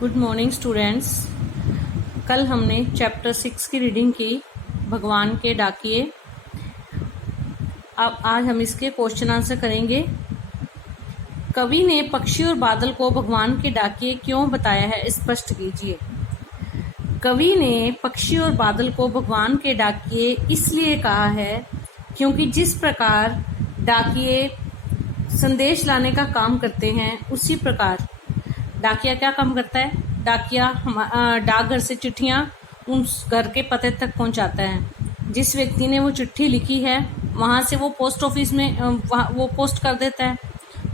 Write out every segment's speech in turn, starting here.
Good morning students. कल हमने chapter 6 की रीडिंग की, भगवान के डाकिए। अब आज हम इसके क्वेश्चन आंसर करेंगे। कवि ने पक्षी और बादल को भगवान के डाकिए क्यों बताया है, स्पष्ट कीजिए। कवि ने पक्षी और बादल को भगवान के डाकिए इसलिए कहा है क्योंकि जिस प्रकार डाकिए संदेश लाने का काम करते हैं, उसी प्रकार डाकिया क्या काम करता है? डाकिया डाकघर से चिट्ठियां उस घर के पते तक पहुंचाता है। जिस व्यक्ति ने वो चिट्ठी लिखी है, वहां से वो पोस्ट ऑफिस में वो पोस्ट कर देता है।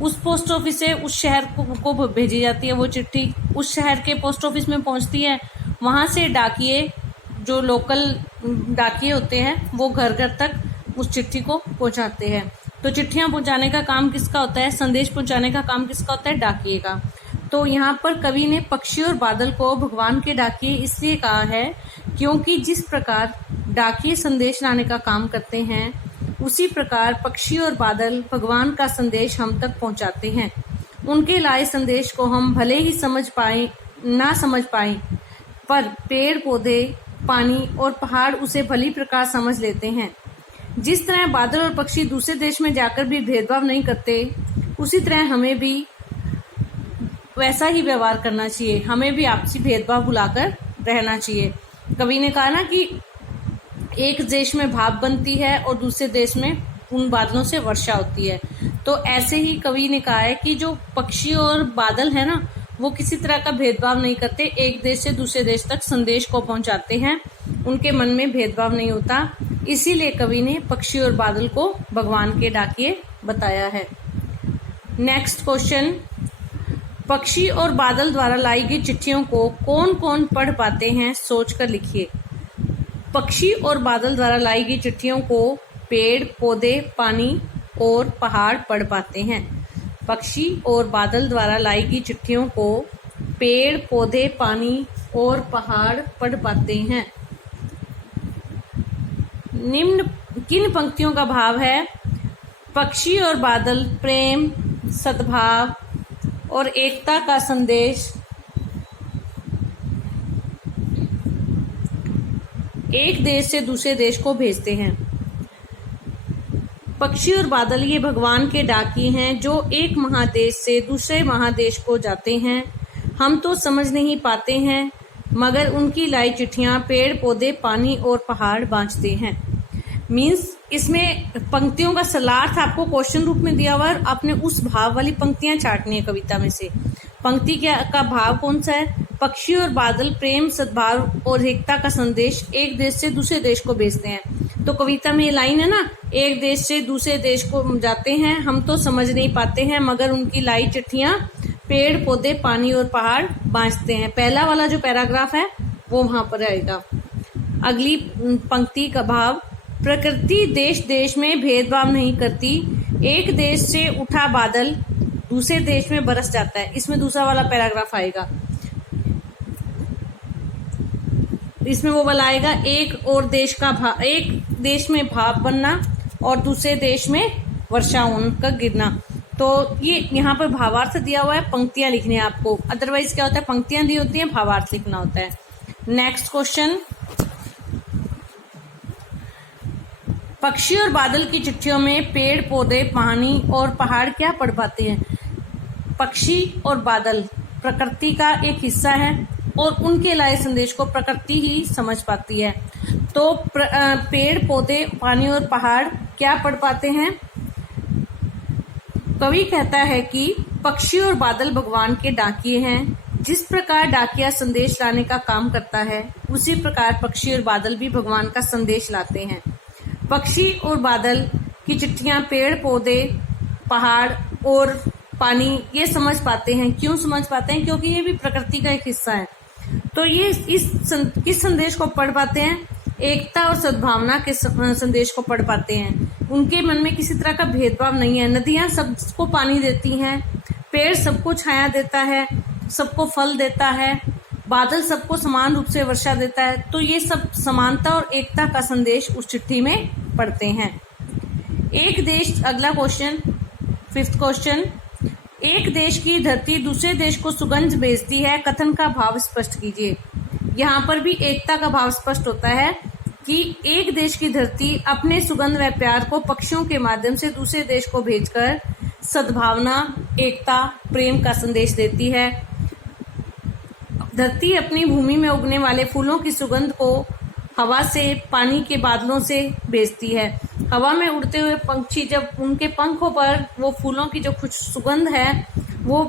उस पोस्ट ऑफिस से उस शहर को भेजी जाती है वो चिट्ठी, उस शहर के पोस्ट ऑफिस में पहुंचती है। वहां से डाकिए, जो लोकल डाकिए होते हैं, वो घर घर तक उस चिट्ठी को पहुंचाते हैं। तो चिट्ठियां पहुंचाने का काम किसका होता है? संदेश पहुंचाने का काम किसका होता है? डाकिए का। तो यहाँ पर कवि ने पक्षी और बादल को भगवान के डाकिए इसलिए कहा है क्योंकि जिस प्रकार डाकिए संदेश लाने का काम करते हैं, उसी प्रकार पक्षी और बादल भगवान का संदेश हम तक पहुंचाते हैं। उनके लाए संदेश को हम भले ही ना समझ पाए, पर पेड़ पौधे, पानी और पहाड़ उसे भली प्रकार समझ लेते हैं। जिस तरह बादल और पक्षी दूसरे देश में जाकर भी भेदभाव नहीं करते, उसी तरह हमें भी वैसा ही व्यवहार करना चाहिए। हमें भी आपसी भेदभाव भुलाकर रहना चाहिए। कवि ने कहा ना कि एक देश में भाप बनती है और दूसरे देश में उन बादलों से वर्षा होती है। तो ऐसे ही कवि ने कहा है कि जो पक्षी और बादल है ना, वो किसी तरह का भेदभाव नहीं करते, एक देश से दूसरे देश तक संदेश को पहुंचाते हैं। उनके मन में भेदभाव नहीं होता। इसीलिए कवि ने पक्षी और बादल को भगवान के डाकिए बताया है। नेक्स्ट क्वेश्चन, पक्षी और बादल द्वारा लाई गई चिट्ठियों को कौन कौन पढ़ पाते हैं, सोचकर लिखिए। पक्षी और बादल द्वारा लाई गई चिट्ठियों को पेड़ पौधे, पानी और पहाड़ पढ़ पाते हैं। पक्षी और बादल द्वारा लाई गई चिट्ठियों को पेड़ पौधे, पानी और पहाड़ पढ़ पाते हैं। निम्न किन पंक्तियों का भाव है? पक्षी और बादल प्रेम, सद्भाव और एकता का संदेश एक देश से दूसरे देश को भेजते हैं। पक्षी और बादल ये भगवान के डाकिए हैं जो एक महादेश से दूसरे महादेश को जाते हैं। हम तो समझ नहीं पाते हैं, मगर उनकी लाई चिट्ठियां पेड़ पौधे, पानी और पहाड़ बांचते हैं। मीन्स इसमें पंक्तियों का सलार्थ आपको क्वेश्चन रूप में दिया हुआ है। आपने उस भाव वाली पंक्तियां छाटनी है कविता में से। पंक्ति का भाव कौन सा है? पक्षी और बादल प्रेम, सद्भाव और एकता का संदेश एक देश से दूसरे देश को भेजते हैं। तो कविता में ये लाइन है ना, एक देश से दूसरे देश को जाते हैं, हम तो समझ नहीं पाते हैं, मगर उनकी लाई चिट्ठियां पेड़ पौधे, पानी और पहाड़ बांचते हैं। पहला वाला जो पैराग्राफ है वो वहां पर आएगा। अगली पंक्ति का भाव, प्रकृति देश देश में भेदभाव नहीं करती, एक देश से उठा बादल दूसरे देश में बरस जाता है। इसमें दूसरा वाला पैराग्राफ आएगा। इसमें वो वाला आएगा, एक देश में भाप बनना और दूसरे देश में वर्षा होकर गिरना। तो ये यहाँ पर भावार्थ दिया हुआ है, पंक्तियां लिखनी है आपको। अदरवाइज क्या होता है, पंक्तियां दी होती हैं, भावार्थ लिखना होता है। नेक्स्ट क्वेश्चन, पक्षी और बादल की चिट्ठियों में पेड़ पौधे, पानी और पहाड़ क्या पढ़ पाते हैं? पक्षी और बादल प्रकृति का एक हिस्सा है और उनके लाए संदेश को प्रकृति ही समझ पाती है। तो पेड़ पौधे, पानी और पहाड़ क्या पढ़ पाते हैं? कवि कहता है कि पक्षी और बादल भगवान के डाकिए हैं। जिस प्रकार डाकिया संदेश लाने का काम करता है, उसी प्रकार पक्षी और बादल भी भगवान का संदेश लाते हैं। पक्षी और बादल की चिट्ठियां पेड़ पौधे, पहाड़ और पानी ये समझ पाते हैं। क्यों समझ पाते हैं? क्योंकि ये भी प्रकृति का एक हिस्सा है। तो ये किस संदेश को पढ़ पाते हैं? एकता और सद्भावना के संदेश को पढ़ पाते हैं। उनके मन में किसी तरह का भेदभाव नहीं है। नदियां सबको पानी देती हैं, पेड़ सबको छाया देता है, सबको फल देता है, बादल सबको समान रूप से वर्षा देता है। तो ये सब समानता और एकता का संदेश उस चिट्ठी में पढ़ते हैं। एक देश, अगला क्वेश्चन, फिफ्थ क्वेश्चन, एक देश की धरती दूसरे देश को सुगंध भेजती है, कथन का भाव स्पष्ट कीजिए। यहाँ पर भी एकता का भाव स्पष्ट होता है कि एक देश की धरती अपने सुगंध व प्यार को पक्षियों के माध्यम से दूसरे देश को भेजकर सद्भावना, एकता, प्रेम का संदेश देती है। धरती अपनी भूमि में उगने वाले फूलों की सुगंध को हवा से, पानी के बादलों से भेजती है। हवा में उड़ते हुए पंछी जब उनके पंखों पर वो फूलों की जो कुछ सुगंध है वो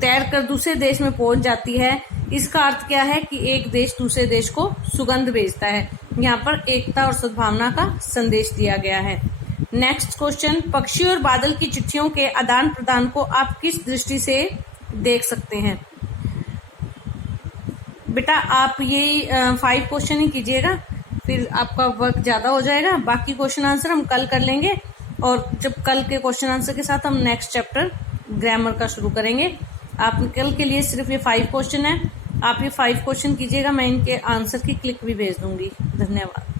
तैरकर दूसरे देश में पहुंच जाती है। इसका अर्थ क्या है कि एक देश दूसरे देश को सुगंध भेजता है। यहाँ पर एकता और सद्भावना का संदेश दिया गया है। नेक्स्ट क्वेश्चन, पक्षी और बादल की चिट्ठियों के आदान प्रदान को आप किस दृष्टि से देख सकते हैं? बेटा आप ये 5 क्वेश्चन ही कीजिएगा, फिर आपका वर्क ज्यादा हो जाएगा। बाकी क्वेश्चन आंसर हम कल कर लेंगे, और जब कल के क्वेश्चन आंसर के साथ हम नेक्स्ट चैप्टर ग्रामर का शुरू करेंगे। आप कल के लिए सिर्फ ये 5 क्वेश्चन है, आप ये 5 क्वेश्चन कीजिएगा, मैं इनके आंसर की क्लिक भी भेज दूंगी। धन्यवाद।